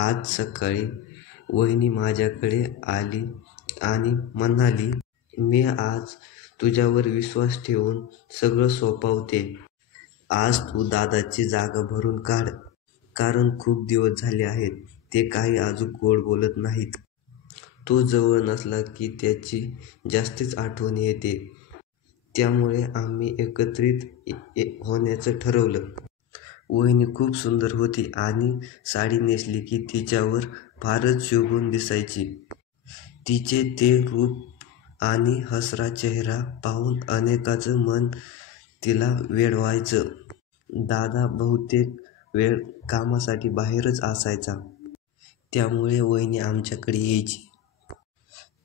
आज सकाळी वहिनी माझ्याकडे आली आणि म्हणाली, मी आज तुझ्यावर विश्वास ठेवून सगळं सोपवते. आज तू दादाची जागा भरून काढ, कारण खूप दिवस झाले आहेत ते काही अजून गोड बोलत नाहीत. तो जवळ नसला की त्याची जास्तीच आठवण येते. त्यामुळे आम्ही एकत्रित होण्याचं ठरवलं. वहिनी खूप सुंदर होती आणि साडी नेसली की तिच्यावर फारच शोभून दिसायची. तिचे ते रूप आणि हसरा चेहरा पाहून अनेकाचं मन तिला वेडवायचं. दादा बहुतेक वेळ कामासाठी बाहेरच असायचा. त्यामुळे वहिनी आमच्याकडे यायची.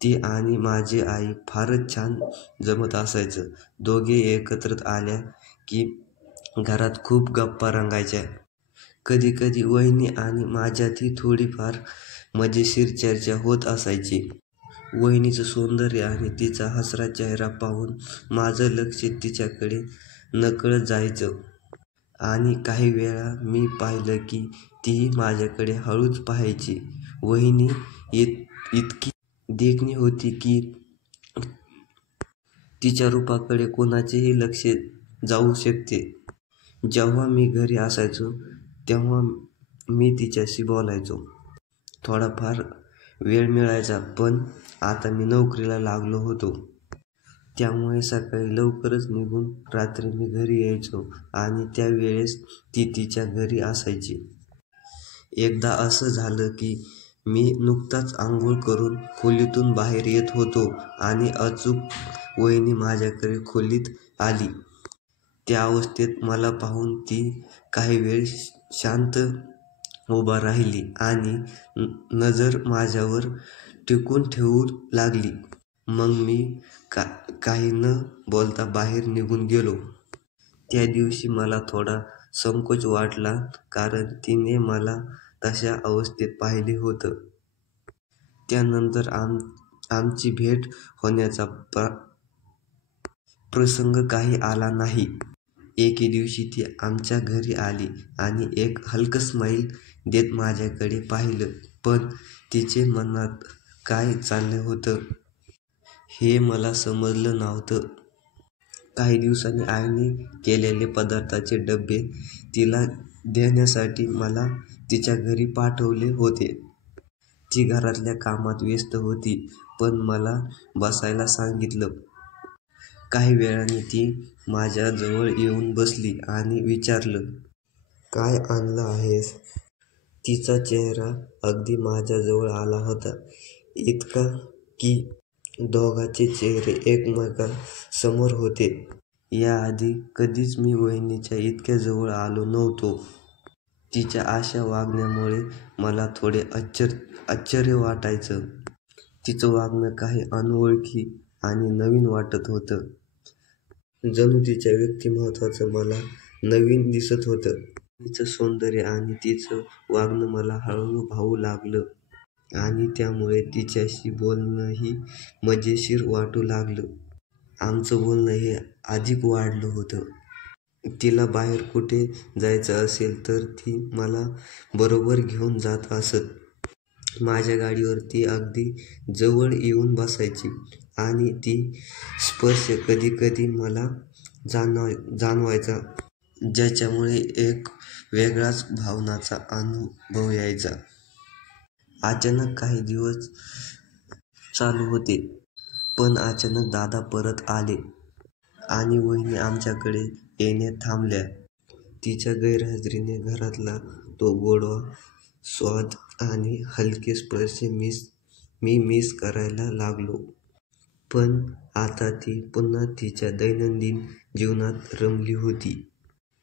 ती आणि माझी आई फारच छान जमत असायचं. दोघे एकत्र आल्या की घरात खूप गप्पा रंगायच्या. कधी कधी वहिनी आणि माझ्यातही थोडीफार मजेशीर चर्चा होत असायची. वहिनीचं सौंदर्य आणि तिचा हसरा चेहरा पाहून माझं लक्ष तिच्याकडे नकळत जायचं आणि काही वेळा मी पाहिलं की तीही माझ्याकडे हळूच पाहायची. वहिनी इतकी देखणी होती की तिच्या रूपाकडे कोणाचेही लक्ष जाऊ शकते. जेव्हा मी घरी असायचो तेव्हा मी तिच्याशी बोलायचो. थोडाफार वेळ मिळायचा, पण आता मी नोकरीला लागलो होतो. त्यामुळे सकाळी लवकरच निघून रात्री मी घरी यायचो आणि त्यावेळेस ती तिच्या घरी असायची. एकदा असं झालं की मी नुकताच आंघोळ करून खोलीतून बाहेर येत होतो आणि अचानक वहिनी माझ्याकडे खोलीत आली. त्या अवस्थेत मला पाहून ती काही वेळ शांत उभा राहिली आणि नजर माझ्यावर टिकून ठेवू लागली. मग मी काही न बोलता बाहेर निघून गेलो. त्या दिवशी मला थोडा संकोच वाटला, कारण तिने मला तशा अवस्थेत पाहिलं होतं. त्यानंतर आमची भेट होण्याचा प्रसंग काही आला नाही. एके दिवशी ती आमच्या घरी आली आणि एक हलकं स्माईल देत माझ्याकडे पाहिलं, पण तिच्या मनात काय चाललं होतं हे मला समजलं नव्हतं. काही दिवसांनी आईने केलेले पदार्थांचे डबे तिला देण्यासाठी मला तिच्या घरी पाठवले होते. ती घरातल्या कामात व्यस्त होती, पण मला बसायला सांगितलं. काही वेळाने ती माझ्या जवळ येऊन बसली आणि विचारलं, काय आणलं आहेस? तिचा चेहरा अगदी माझ्याजवळ आला होता, इतका की दोघांचे चेहरे एकमेकांसमोर होते. याआधी कधीच मी वहिनीच्या इतक्या जवळ आलो नव्हतो. तिच्या अशा वागण्यामुळे मला थोडे आश्चर्य वाटायचं. तिचं वागणं काही अनोळखी आणि नवीन वाटत होतं. जणू तिच्या व्यक्तिमत्त्वाचं मला नवीन दिसत होतं. वहिनीचं सौंदर्य आणि तिचं वागणं मला हळूहळू भावू लागलं आणि त्यामुळे तिच्याशी बोलणंही मजेशीर वाटू लागलं. आमचं बोलणं हे अधिक वाढलं होतं. तिला बाहेर कुठे जायचं असेल तर ती मला बरोबर घेऊन जात असत. माझ्या गाडीवर ती अगदी जवळ येऊन बसायची आणि तिचा स्पर्श कधीकधी मला जाणवायचा, ज्याच्यामुळे एक वेगळाच भावनांचा अनुभव यायचा. अचानक काही दिवस चालू होते, पण अचानक दादा परत आले आणि वहिनी आमच्याकडे येणं थांबल्या. तिच्या गैरहजेरीने घरातला तो गोडवा, स्वाद आणि हलके स्पर्श मी मिस करायला लागलो. पण आता ती पुन्हा तिच्या दैनंदिन जीवनात रमली होती.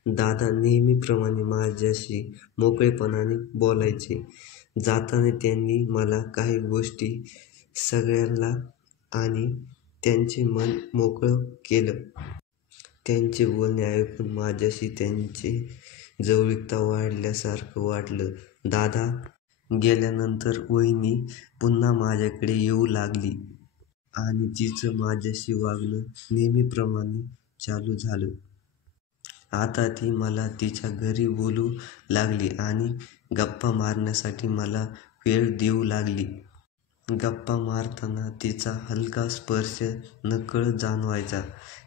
दादा नेहमीप्रमाणे माझ्याशी मोकळेपणाने बोलायचे. जाताना त्यांनी मला काही गोष्टी सांगायला आणि त्यांचं मन मोकळं केलं. त्यांचे बोलणे ऐकून माझ्याशी त्यांची जवळीकता वाढल्यासारखं वाटलं. दादा गेल्यानंतर वहिनी पुन्हा माझ्याकडे येऊ लागली आणि तिचं माझ्याशी वागणं नेहमीप्रमाणे चालू झालं. आता ती मला तिच्या घरी बोलू लागली आणि गप्पा मारण्यासाठी मला वेळ देऊ लागली. गप्पा मारताना तिचा हलका स्पर्श नकळत जाणवायचा.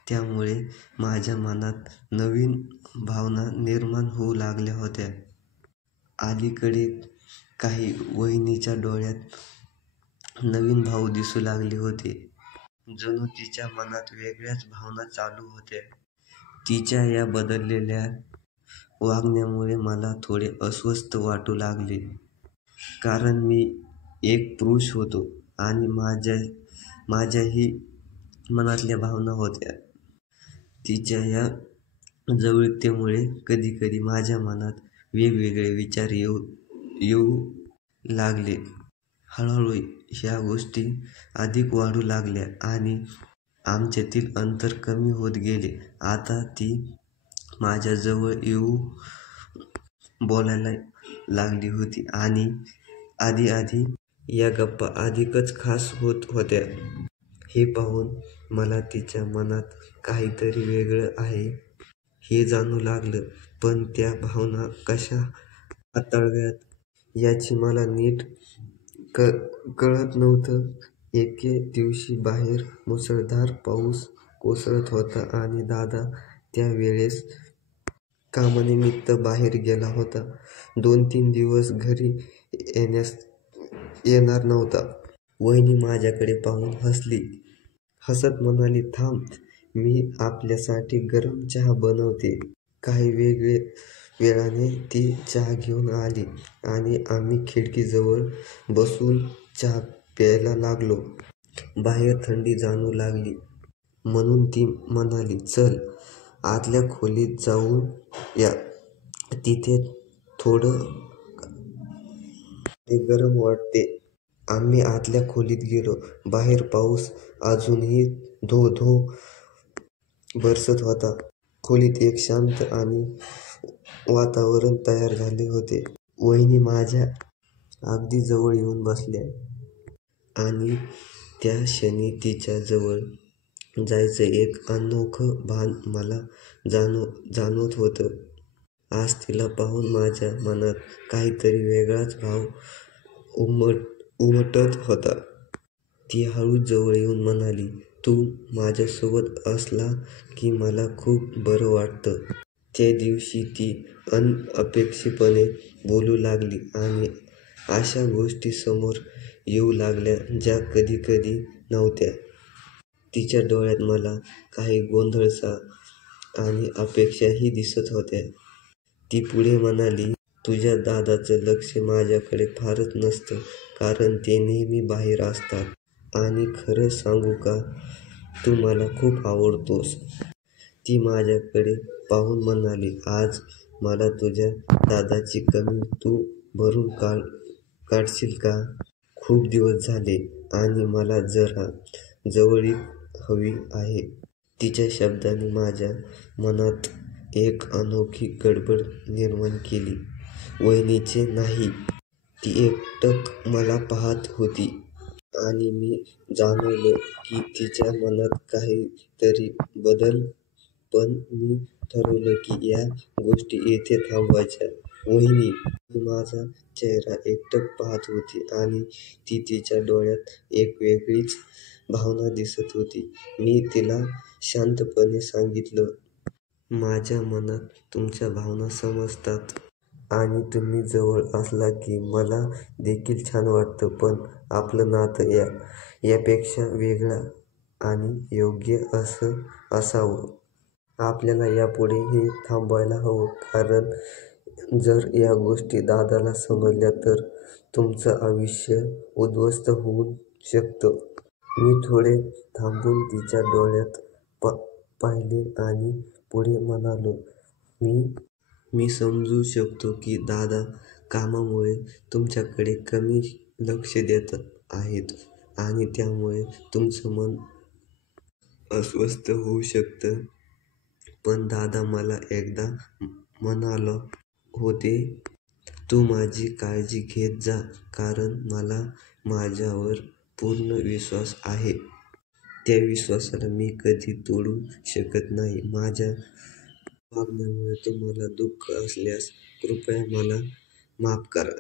त्यामुळे माझ्या मनात नवीन भावना निर्माण होऊ लागल्या होत्या. अलीकडे काही वहिनीच्या डोळ्यात नवीन भाव दिसू लागले होते. जणू तिच्या मनात वेगळ्याच भावना चालू होत्या. तिच्या या बदललेल्या वागण्यामुळे मला थोडे अस्वस्थ वाटू लागले. कारण मी एक पुरुष होतो आणि माझ्याही मनातल्या भावना होत्या. तिच्या या जवळीकतेमुळे कधीकधी माझ्या मनात वेगवेगळे विचार येऊ लागले. हळूहळू ह्या गोष्टी अधिक वाढू लागल्या आणि आमच्यातील अंतर कमी होत गेले. आता ती माझ्याजवळ येऊन बोलायला लागली होती आणि आधी या गप्पा अधिकच खास होत होत्या. हे पाहून मला तिच्या मनात काहीतरी वेगळं आहे हे जाणवू लागलं. पण त्या भावना कशा हाताळाव्यात याची मला नीट कळत नव्हतं. एके दिवशी बाहेर मुसळधार पाऊस कोसळत होता आणि दादा त्या वेळेस कामानिमित्त बाहेर गेला होता. 2-3 दिवस घरी येणार नव्हता. वहिनी माझ्याकडे पाहून हसत म्हणाली, "थांब, मी आपल्यासाठी गरम चहा बनवते." काही वेळाने ती चहा घेऊन आली आणि आम्ही खिडकीजवळ बसून चहा प्यायला लागलो. बाहेर थंडी जाणवू लागली म्हणून ती म्हणाली, "चल, आतल्या खोलीत जाऊन या. तिथे थोडं गरम वाटते." आम्ही आतल्या खोलीत गेलो. बाहेर पाऊस अजूनही धो-धो बरसत होता. खोलीत एक शांत आणि वातावरण तयार झाले होते. वहिनी माझ्या अगदी जवळ येऊन बसल्या आणि त्या क्षणी तिच्या जवळ जायचं एक अनोखं भान मला जाणवत होतं. आज तिला पाहून माझ्या मनात काहीतरी वेगळाच भाव उमटत होता. ती हळूच जवळ येऊन म्हणाली, "तू माझ्यासोबत असला की मला खूप बरं वाटतं." त्या दिवशी ती अनपेक्षितपणे बोलू लागली आणि अशा गोष्टी समोर येऊ लागल्या ज्या कधी नव्हत्या. तिच्या डोळ्यात मला काही गोंधळसा आणि अपेक्षाही दिसत होत्या. ती पुढे म्हणाली, "तुझ्या दादाचं लक्ष माझ्याकडे फारच नसतं कारण ते नेहमी बाहेर असतात. आणि खरं सांगू का, तू मला खूप आवडतोस." ती माझ्याकडे पाहून म्हणाली, "आज मला तुझ्या दादाची कमी तू भरून काढशील का? खूप दिवस झाले आणि मला जरा जवळीक हवी आहे." तिच्या शब्दांनी माझ्या मनात एक अनोखी गडबड निर्माण केली. वहिनीचे नाही. ती एकटक मला पाहत होती आणि मी जाणवलं की तिच्या मनात काहीतरी बदल. पण मी ठरवलं की या गोष्टी येथे थांबवायच्या. "वहिनी." ती माझा चेहरा एकटक पाहत होती आणि तिच्या डोळ्यात एक वेगळीच भावना दिसत होती. मी तिला शांतपणे सांगितलं, "माझ्या मनात तुमच्या भावना समजतात आणि तुम्ही जवळ असला की मला देखील छान वाटतं. पण आपलं नातं यापेक्षा वेगळं आणि योग्य असावं. आपल्याला यापुढे हे थांबवायला हवं. कारण जर या गोष्टी दादाला समजल्या तर तुमचं आयुष्य उद्ध्वस्त होऊ शकतं." मी थोडे थांबून तिच्या डोळ्यात पाहिले आणि पुढे म्हणालो, "मी समजू शकतो की दादा कामामुळे तुमच्याकडे कमी लक्ष देत आहेत आणि त्यामुळे तुमचं मन अस्वस्थ होऊ शकतं. पण दादा मला एकदा म्हणाले होते, 'तू माझी काळजी घेत जा कारण मला माझ्यावर पूर्ण विश्वास आहे.' त्या विश्वासाला मी कधी तोडू शकत नाही." माझ्या वागण्यामुळे तुम्हाला दुःख असल्यास कृपया मला माफ करा.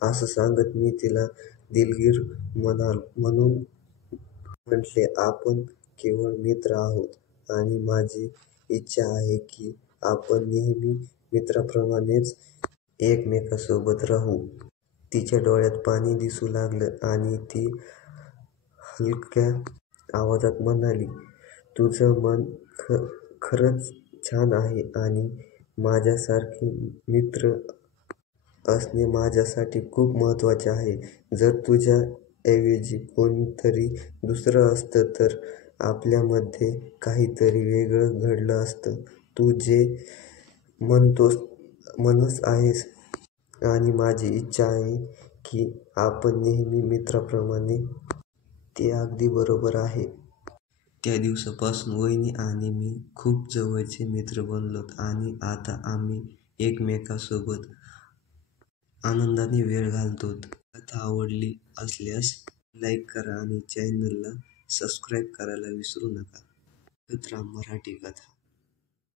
असं सांगत मी तिला दिलगीर म्हणून म्हटले, आपण केवळ मित्र आहोत आणि माझी इच्छा आहे की आपण नेहमी मित्राप्रमाणेच एकमेकांसोबत राहू. तिच्या डोळ्यात पाणी दिसू लागलं आणि ती हलक्या आवाजात म्हणाली, तुझं मन खरंच छान आहे आणि माझ्यासारखे मित्र असणे माझ्यासाठी खूप महत्त्वाचे आहे. जर तुझ्याऐवजी कोणीतरी दुसरं असतं तर आपल्यामध्ये काहीतरी वेगळं घडलं असतं. तू जे म्हणत आहेस आणि माझी इच्छा आहे की आपण नेहमी मित्राप्रमाणे. ते अगदी बरोबर आहे. त्या दिवसापासून वहिनी आणि मी खूप जवळचे मित्र बनलोत आणि आता आम्ही एकमेकांसोबत आनंदाने वेळ घालतो. कथा आवडली असल्यास लाईक करा आणि चॅनलला सबस्क्राईब करायला विसरू नका. ऐकत राहा मराठी कथा.